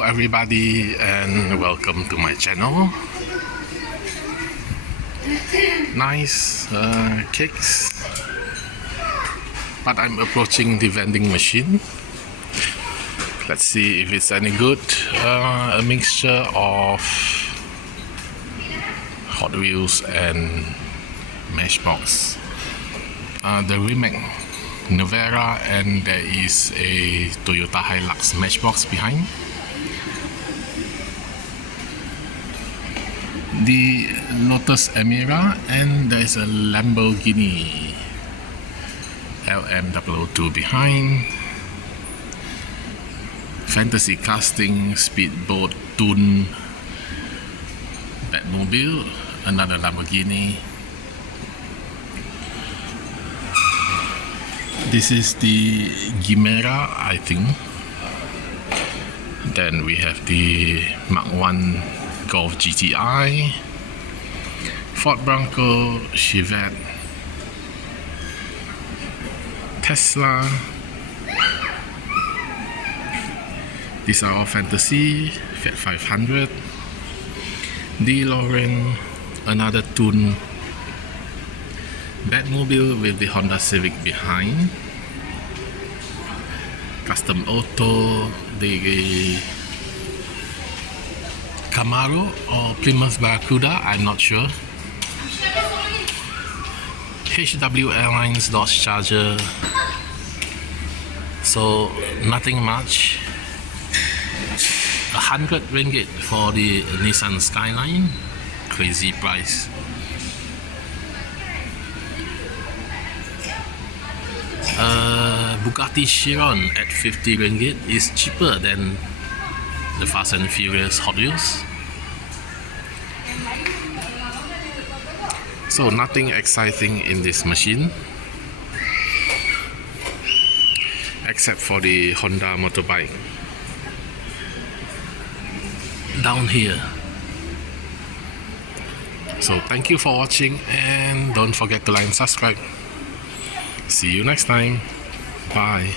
Hello everybody and welcome to my channel. Nice cakes, but I'm approaching the vending machine. Let's see if it's any good. A mixture of Hot Wheels and Matchbox. The remake Nevera, and there is a Toyota Hilux Matchbox behind. The Lotus Emira, and there is a Lamborghini LM002 behind. Fantasy casting, speedboat, Toon, Batmobile, another Lamborghini. This is the Chimera, I think. Then we have the MK1 Golf GTI, Ford Bronco, Chevette, Tesla. These are all fantasy. Fiat 500, DeLorean, another Toon, Batmobile with the Honda Civic behind, Custom Auto, the Camaro or Plymouth Barracuda, I'm not sure. HW Airlines Dodge Charger. So nothing much. 100 ringgit for the Nissan Skyline. Crazy price. Bugatti Chiron at 50 ringgit is cheaper than the Fast and Furious Hot Wheels. So nothing exciting in this machine except for the Honda motorbike down here. So thank you for watching, and don't forget to like and subscribe. See you next time. Bye.